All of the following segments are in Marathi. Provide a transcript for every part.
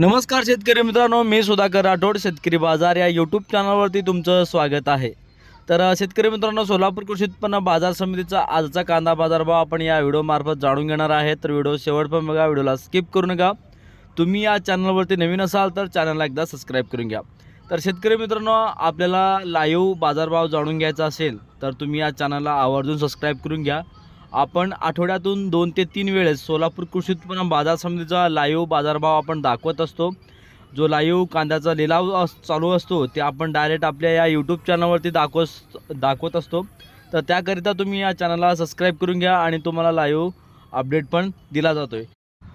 नमस्कार शेतकरी मित्रांनो मी सुधाकर राठोड शेतकरी बाजार या यूट्यूब चॅनलवरती तुमचं स्वागत आहे. तर शेतकरी मित्रांनो सोलापूर कृषी उत्पन्न बाजार समितीचा आजचा कांदा बाजारभाव आपण या व्हिडिओमार्फत जाणून घेणार आहे. तर व्हिडिओ शेवट पण बघा व्हिडिओला स्किप करू नका. तुम्ही या चॅनलवरती नवीन असाल तर चॅनलला एकदा सबस्क्राईब करून घ्या. तर शेतकरी मित्रांनो आपल्याला लाईव्ह बाजारभाव जाणून घ्यायचा असेल तर तुम्ही या चॅनलला आवर्जून सबस्क्राईब करून घ्या. आपण आठवड्यातून दोन ते तीन वेळेस सोलापूर कृषी उत्पन्न बाजार समितीचा लाईव्ह बाजारभाव आपण दाखवत असतो. जो लाईव्ह कांद्याचा लिलाव अस चालू असतो ते आपण डायरेक्ट आपल्या या यूट्यूब चॅनलवरती दाखव दाखवत असतो. तर त्याकरिता तुम्ही या चॅनलला सबस्क्राईब करून घ्या आणि तुम्हाला लाईव्ह अपडेट पण दिला जातो आहे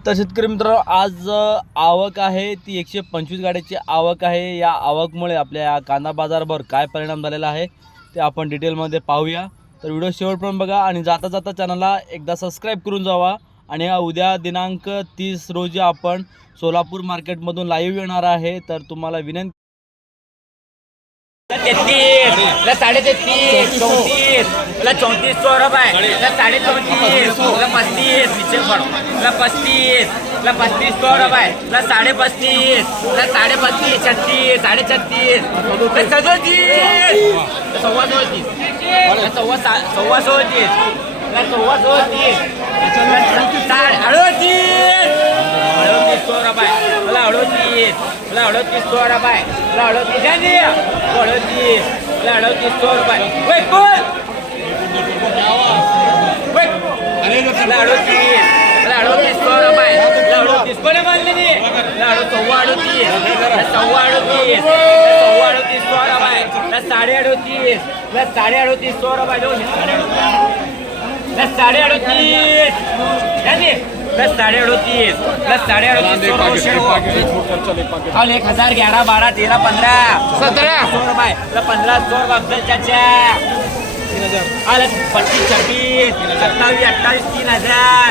तर शेतकरी मित्रांनो आज आवक आहे ती एकशे पंचवीस गाड्याची आवक आहे. या आवकमुळे आपल्या या कांदा बाजारावर काय परिणाम झालेला आहे ते आपण डिटेलमध्ये पाहूया. तर व्हिडिओ शेवटपर्यंत बघा आणि जाता जाता चॅनलला एकदा सबस्क्राईब करून जावा. आणि उद्या दिनांक तीस रोजी आपण सोलापूर मार्केटमधून लाईव्ह येणार आहे. तर तुम्हाला विनंती तेहतीस. ला साडे तेहतीस चौतीस. ला चौतीस सौ रुपये ला साडे चौतीस ला पस्तीस. ला पस्तीस. ला पस्तीस सौ रुपये ला साडे पस्तीस ला साडे पस्तीस छत्तीस. साडे छत्तीस ला सदोतीस. सव्वा ला सव्वा सव्वा सदोतीस. ला सव्वा अडोतीस अडोतीस सौ रुपये मला अडोतीस मला अडोतीस सौ रुपये मला अडोतीस द्या नी. अडोतीस मला अडोतीस सौ रुपये वै बोल वै. मला अडोतीस मला अडोतीस सौ रुपये मला अडोतीस कोणी मानले नी मला अडो सव्वा अडोतीस मला सव्वा अडोतीस मला सव्वा अडोतीस सौ रुपये मला साडे अडोतीस मला साडे अडोतीस सौ रुपये देऊ साडे अडोतीस प्लस साडे अडोतीस प्लस साडे अडोतीस और एक हजार ग्यारह बारह तेरह पंद्रह सत्रह सौ रुपये प्लस पंद्रह सौ रुपये अफजल चाचा. अरे पच्चीस छब्बीस सत्तावीस अट्ठाईस तीन हजार.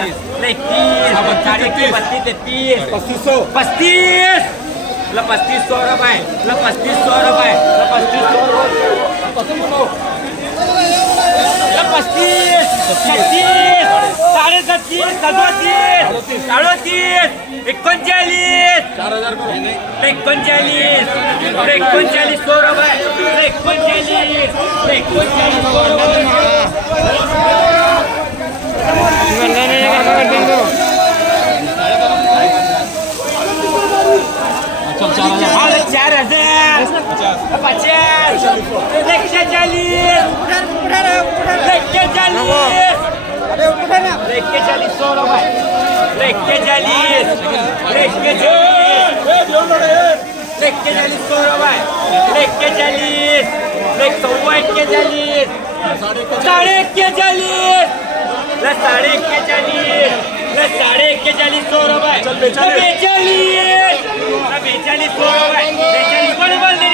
इकतीस साढ़े इक्कीस बत्तीस तैतीस पस्तीस सौ. पस्तीस. मतलब पस्तीस सौ रुपये मतलब पस्तीस सौ रुपये मतलब पस्तीस सौ. मतलब पस्तीस छत्तीस सदतीस छत्तीस एकोणचाळीस चार हजार एकोणचाळीस एकोणचाळीस सौ रुपये एकोणचाळीस एकोणचाळीस चार हजार पचास एकशे चाळीस एकशे चाळीस एक्केचाळीस सौ रुपये एक्केचाळीस एक्केचाळीस एक्केचाळीस सौ रुपये एक्केचाळीस एक सव्वा एक्केचाळीस साडे एक्केचाळीस साडे एक्केचाळीस साडे एक्केचाळीस सौ रुपये ला बेचाळीस बेचाळीस सौ रुपये बेचाळीस